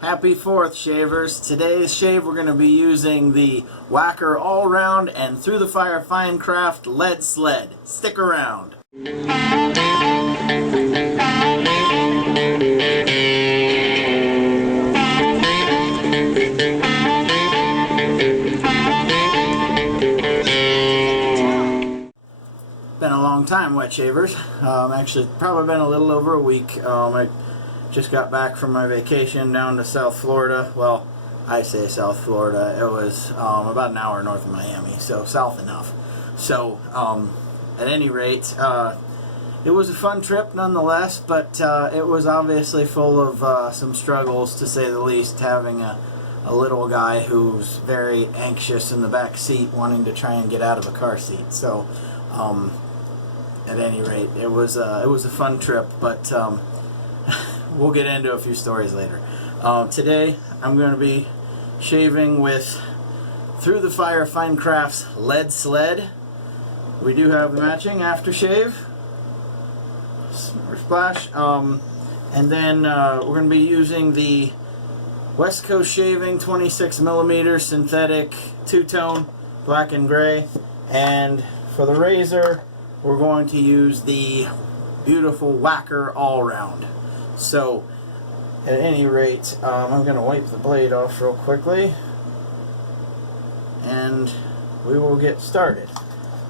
Happy 4th, shavers. Today's shave we're going to be using the Wacker Allround and Through the Fire Fine Craft LED SLED. Stick around. Been a long time, wet shavers. Actually, probably been a little over a week. I just got back from my vacation down to South Florida. Well, I say South Florida. It was about an hour north of Miami, so south enough. So, at any rate, it was a fun trip nonetheless, but it was obviously full of some struggles, to say the least, having a little guy who's very anxious in the back seat wanting to try and get out of a car seat. So, at any rate, it was a fun trip, but we'll get into a few stories later. Today I'm going to be shaving with Through the Fire Fine Crafts LED SLED. We do have the matching aftershave or splash, and then we're going to be using the West Coast Shaving 26mm synthetic two-tone black and gray, and for the razor we're going to use the beautiful Wacker Allround. So, at any rate, I'm going to wipe the blade off real quickly, and we will get started.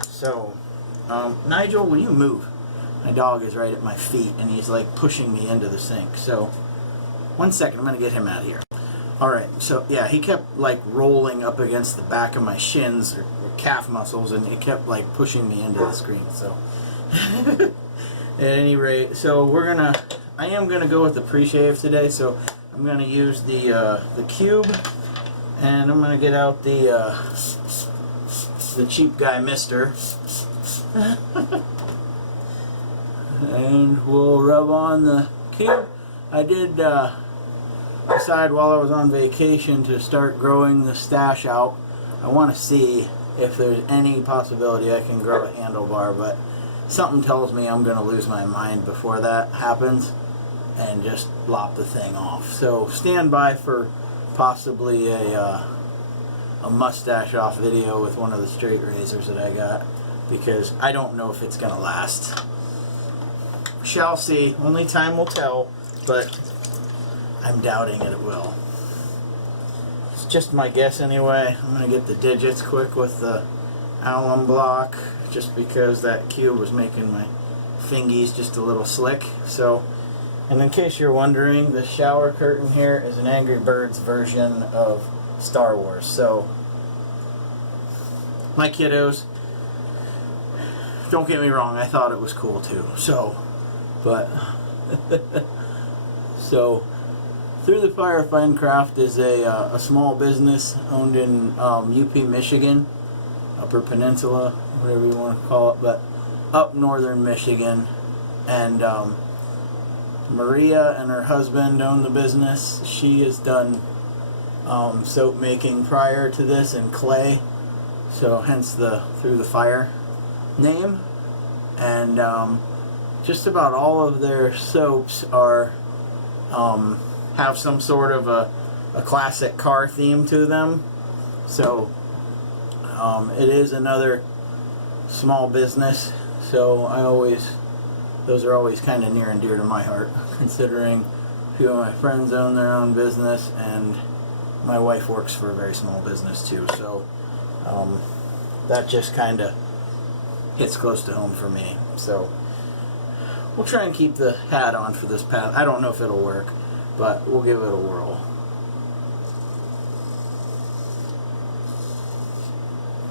So, Nigel, will you move? My dog is right at my feet, and he's like pushing me into the sink. So, 1 second, I'm going to get him out of here. Alright, so yeah, he kept like rolling up against the back of my shins or calf muscles, and it kept like pushing me into the screen. So, at any rate, so I am gonna go with the pre-shave today. So I'm gonna use the cube, and I'm gonna get out the cheap guy mister, and we'll rub on the cube. I did decide while I was on vacation to start growing the stash out. I want to see if there's any possibility I can grow a handlebar, but something tells me I'm going to lose my mind before that happens and just lop the thing off. So stand by for possibly a mustache off video with one of the straight razors that I got, because I don't know if it's going to last. Shall see. Only time will tell, but I'm doubting it will. It's just my guess anyway. I'm going to get the digits quick with the alum block, just because that cube was making my fingies just a little slick. So, and in case you're wondering, the shower curtain here is an Angry Birds version of Star Wars. So, my kiddos, don't get me wrong, I thought it was cool too. So, but so Through the Fire Fine Craft is a small business owned in UP, Michigan, Upper Peninsula, whatever you want to call it, but up northern Michigan. And Maria and her husband own the business. She has done soap making prior to this in clay, so hence the Through the Fire name. And just about all of their soaps are have some sort of a classic car theme to them. So it is another small business, so those are always kind of near and dear to my heart, considering a few of my friends own their own business, and my wife works for a very small business too. So that just kind of hits close to home for me. So we'll try and keep the hat on for this path. I don't know if it'll work, but we'll give it a whirl.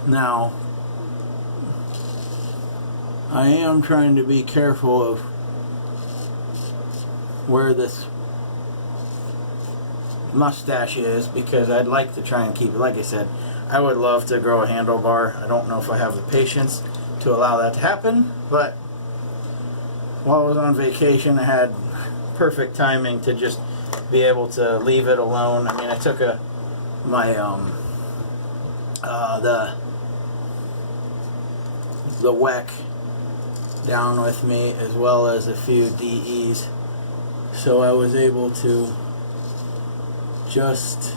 Now, I am trying to be careful of where this mustache is, because I'd like to try and keep it. Like I said, I would love to grow a handlebar. I don't know if I have the patience to allow that to happen, but while I was on vacation, I had perfect timing to just be able to leave it alone. I mean, I took the WEC down with me, as well as a few DEs, so I was able to just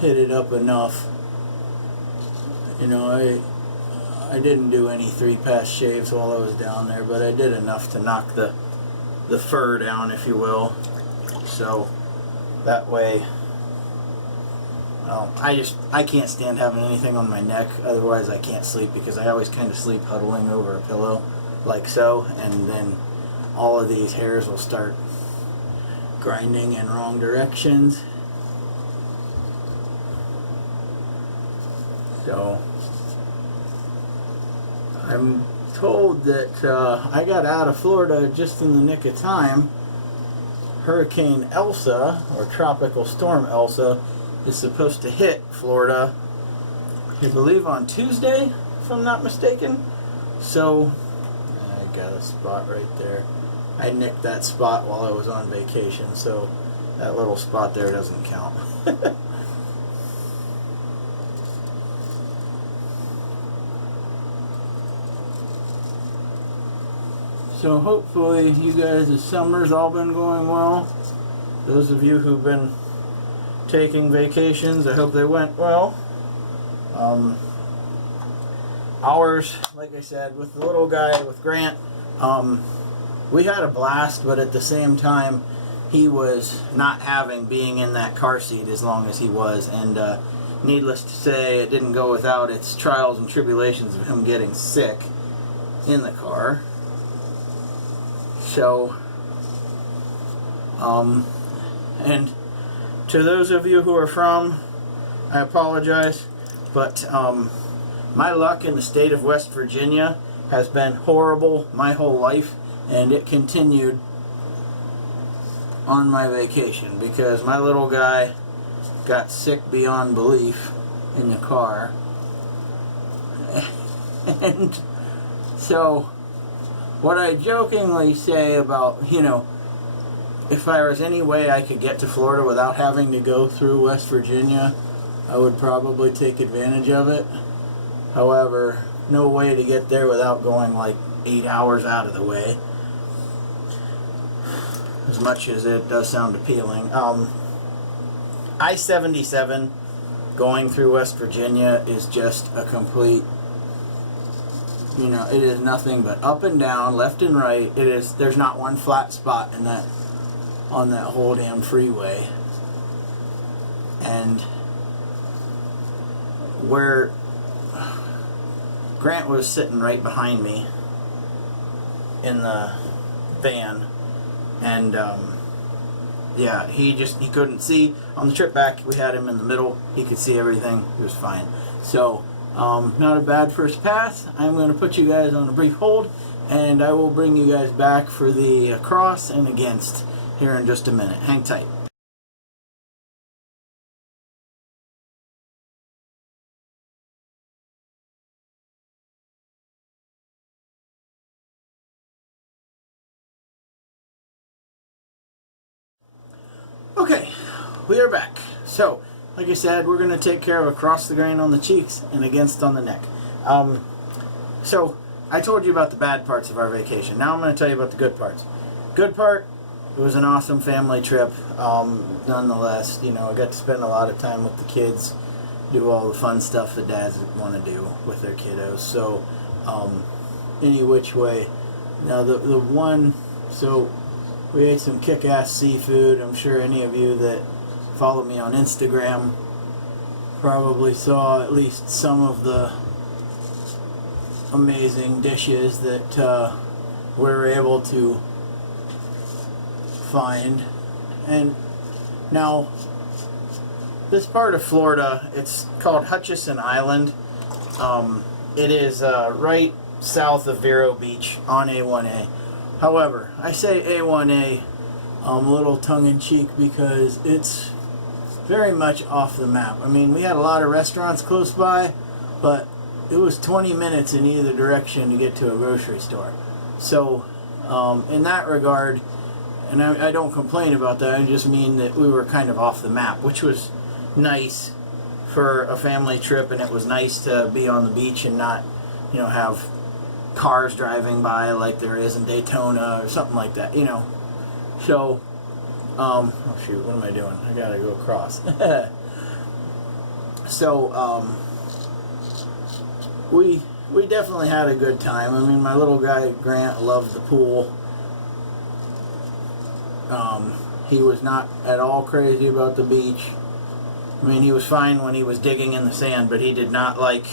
hit it up enough. You know, I didn't do any 3-pass shaves while I was down there, but I did enough to knock the fur down, if you will. So that way, I can't stand having anything on my neck. Otherwise I can't sleep, because I always kind of sleep huddling over a pillow like so, and then all of these hairs will start grinding in wrong directions. So I'm told that I got out of Florida just in the nick of time. Hurricane Elsa, or Tropical Storm Elsa, is supposed to hit Florida, I believe on Tuesday, if I'm not mistaken. So I got a spot right there. I nicked that spot while I was on vacation, so that little spot there doesn't count. So hopefully you guys' summer's all been going well. Those of you who've been taking vacations, I hope they went well. Ours, like I said, with the little guy, with Grant, we had a blast, but at the same time, he was not having being in that car seat as long as he was, and needless to say, it didn't go without its trials and tribulations of him getting sick in the car. So, and to those of you who are from, I apologize, but my luck in the state of West Virginia has been horrible my whole life, and it continued on my vacation, because my little guy got sick beyond belief in the car. And so what I jokingly say about, you know, if there was any way I could get to Florida without having to go through West Virginia, I would probably take advantage of it. However, no way to get there without going like 8 hours out of the way. As much as it does sound appealing. I-77 going through West Virginia is just a complete, you know, it is nothing but up and down, left and right. There's not one flat spot in that, on that whole damn freeway. And where Grant was sitting right behind me in the van, and yeah, he couldn't see. On the trip back, we had him in the middle. He could see everything. He was fine. So not a bad first pass. I'm going to put you guys on a brief hold, and I will bring you guys back for the across and against here in just a minute. Hang tight. Okay, we are back. So, like I said, we're going to take care of across the grain on the cheeks and against on the neck. So, I told you about the bad parts of our vacation. Now I'm going to tell you about the good parts. Good part, it was an awesome family trip. Nonetheless, you know, I got to spend a lot of time with the kids, do all the fun stuff that dads want to do with their kiddos. So, any which way. Now, the one, so we ate some kick-ass seafood. I'm sure any of you that follow me on Instagram probably saw at least some of the amazing dishes that we were able to find. And now, this part of Florida, it's called Hutchinson Island. It is right south of Vero Beach on A1A. However, I say A1A a little tongue-in-cheek because it's very much off the map. I mean, we had a lot of restaurants close by, but it was 20 minutes in either direction to get to a grocery store. So, in that regard, and I don't complain about that, I just mean that we were kind of off the map, which was nice for a family trip, and it was nice to be on the beach and not, you know, have cars driving by like there is in Daytona or something like that, you know. So oh shoot, what am I doing? I gotta go across. So, we definitely had a good time. I mean, my little guy Grant loved the pool. He was not at all crazy about the beach. I mean, he was fine when he was digging in the sand, but he did not like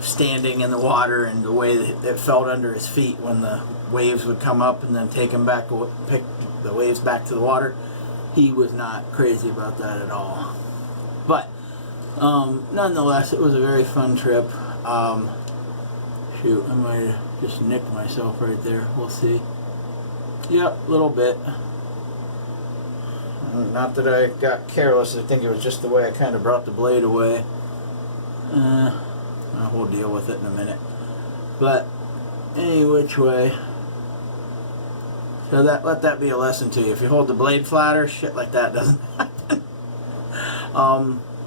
standing in the water and the way that it felt under his feet when the waves would come up and then take him back, pick the waves back to the water. He was not crazy about that at all. But nonetheless, it was a very fun trip. Shoot, I might have just nicked myself right there. We'll see. Yep, a little bit. Not that I got careless. I think it was just the way I kind of brought the blade away. We'll deal with it in a minute. But any which way. So let that be a lesson to you. If you hold the blade flatter, shit like that doesn't happen.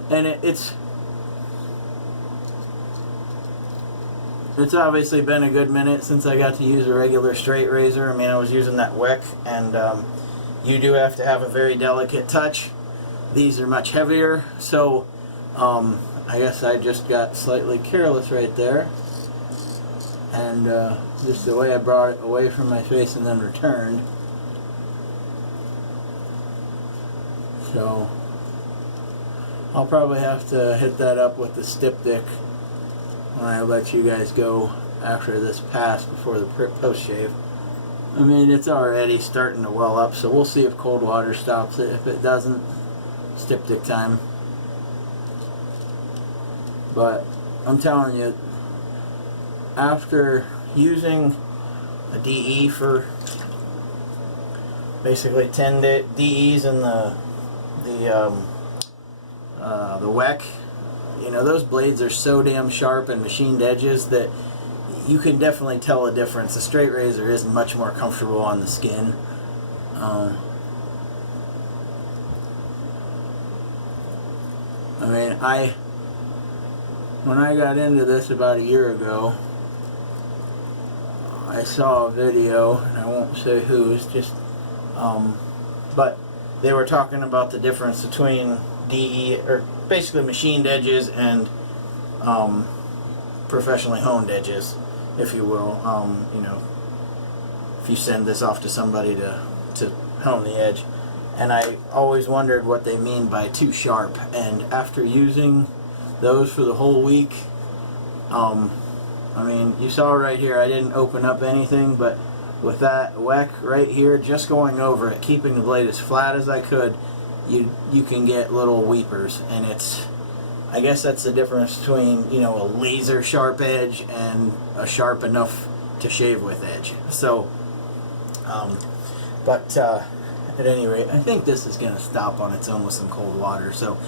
And it's obviously been a good minute since I got to use a regular straight razor. I mean, I was using that Wacker, and you do have to have a very delicate touch. These are much heavier, so I guess I just got slightly careless right there. And just the way I brought it away from my face and then returned. So I'll probably have to hit that up with the Styptic when I let you guys go after this pass before the post shave. I mean, it's already starting to well up, so we'll see if cold water stops it. If it doesn't, Styptic time. But I'm telling you, after using a DE for basically 10 DEs in the Wacker, you know, those blades are so damn sharp and machined edges that you can definitely tell a difference. A straight razor is much more comfortable on the skin. I mean, when I got into this about a year ago, I saw a video, and I won't say whose, just, but they were talking about the difference between DE, or basically machined edges, and professionally honed edges, if you will. You know, if you send this off to somebody to hone the edge. And I always wondered what they mean by too sharp. And after using those for the whole week, I mean, you saw right here, I didn't open up anything, but with that Wacker right here, just going over it, keeping the blade as flat as I could, you can get little weepers. And it's, I guess that's the difference between, you know, a laser sharp edge and a sharp enough to shave with edge. So, at any rate, I think this is going to stop on its own with some cold water. So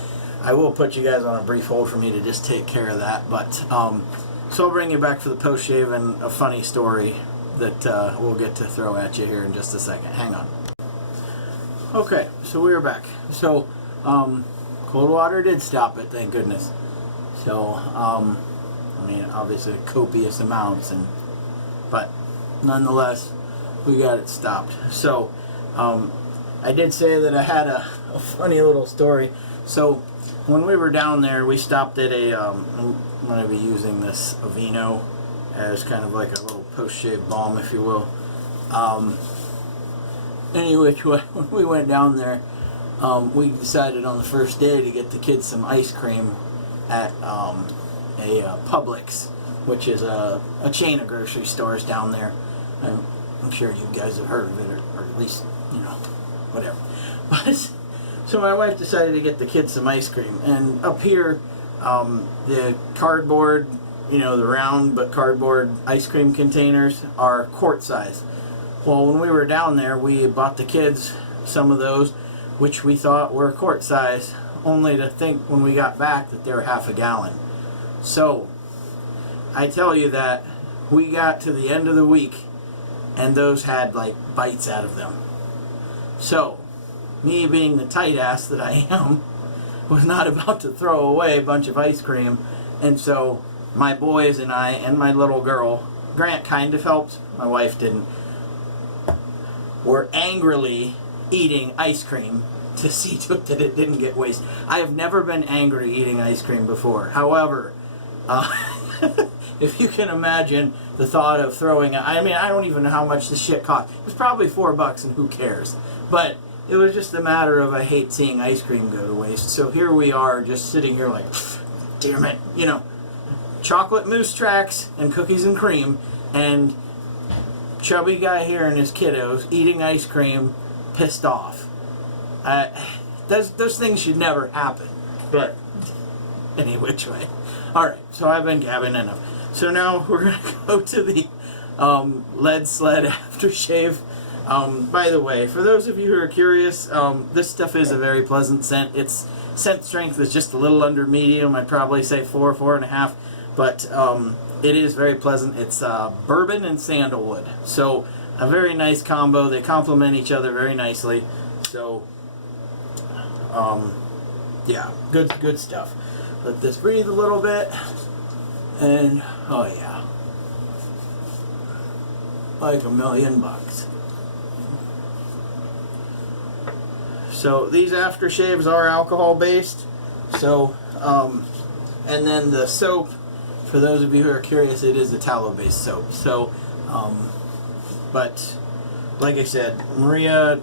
I will put you guys on a brief hold for me to just take care of that. But so I'll bring you back for the post shave and a funny story that we'll get to throw at you here in just a second. Hang on. Okay, so we're back. So cold water did stop it, thank goodness. So I mean, obviously copious amounts, but nonetheless, we got it stopped. So I did say that I had a funny little story. So when we were down there, we stopped at a, I'm going to be using this Aveeno as kind of like a little post-shave balm, if you will. Anyway, when we went down there, we decided on the first day to get the kids some ice cream at a Publix, which is a chain of grocery stores down there. I'm sure you guys have heard of it, or at least, you know, whatever. But so my wife decided to get the kids some ice cream, and up here, the cardboard, you know, the round but cardboard ice cream containers are quart size. Well, when we were down there, we bought the kids some of those, which we thought were quart size, only to think when we got back that they were half a gallon. So I tell you that we got to the end of the week and those had like bites out of them. So me being the tight ass that I am, was not about to throw away a bunch of ice cream, and so my boys and I and my little girl, Grant kind of helped, my wife didn't, were angrily eating ice cream to see to it that it didn't get wasted. I have never been angry eating ice cream before. However, if you can imagine the thought of throwing, I mean, I don't even know how much this shit cost. It was probably $4 and who cares? But it was just a matter of I hate seeing ice cream go to waste. So here we are just sitting here like, damn it, you know, chocolate mousse tracks and cookies and cream, and chubby guy here and his kiddos eating ice cream, pissed off. Those things should never happen. But any which way. Alright, so I've been gabbing enough. So now we're going to go to the LED SLED aftershave. By the way, for those of you who are curious, this stuff is a very pleasant scent. Its scent strength is just a little under medium. I'd probably say 4.5. But it is very pleasant. It's bourbon and sandalwood. So a very nice combo. They complement each other very nicely. So, yeah, good stuff. Let this breathe a little bit. And, oh yeah. Like $1,000,000. So these aftershaves are alcohol based. So, and then the soap, for those of you who are curious, it is a tallow based soap. So, but like I said, Maria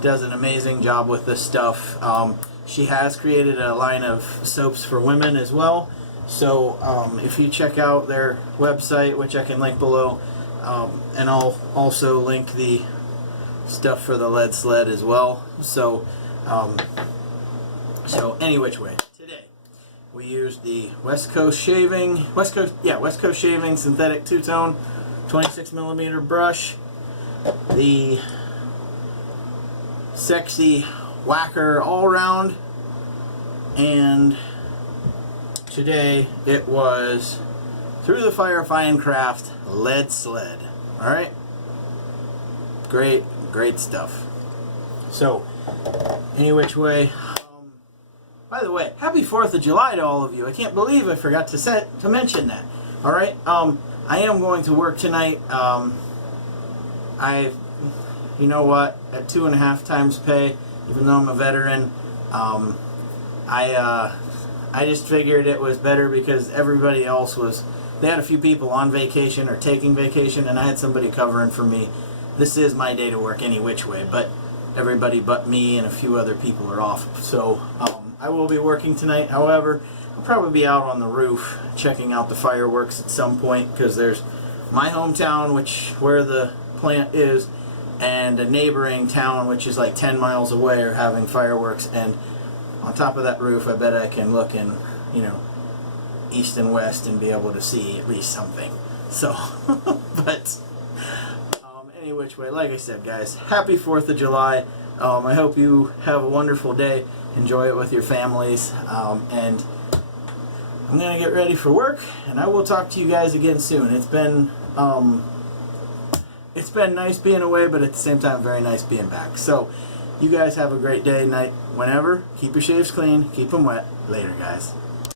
does an amazing job with this stuff. She has created a line of soaps for women as well. So if you check out their website, which I can link below, and I'll also link the stuff for the LED SLED as well. So so any which way, today we used the West Coast Shaving synthetic two-tone 26mm brush, the sexy Wacker Allround, and today it was Through the Fire Fine Craft LED SLED. Alright? Great stuff. So, any which way. By the way, happy 4th of July to all of you. I can't believe I forgot to mention that. Alright? I am going to work tonight. You know what? At 2.5 times pay, even though I'm a veteran, I just figured it was better because everybody else was, they had a few people on vacation or taking vacation, and I had somebody covering for me. This is my day to work any which way, but everybody but me and a few other people are off. So I will be working tonight. However, I'll probably be out on the roof checking out the fireworks at some point, because there's my hometown, where the plant is, and a neighboring town which is like 10 miles away are having fireworks, and on top of that roof I bet I can look in, you know, east and west and be able to see at least something. So but any which way, like I said, guys, happy 4th of July. I hope you have a wonderful day, enjoy it with your families, and I'm gonna get ready for work, and I will talk to you guys again soon. It's been nice being away, but at the same time very nice being back. So you guys have a great day, night, whenever. Keep your shaves clean, keep them wet. Later, guys.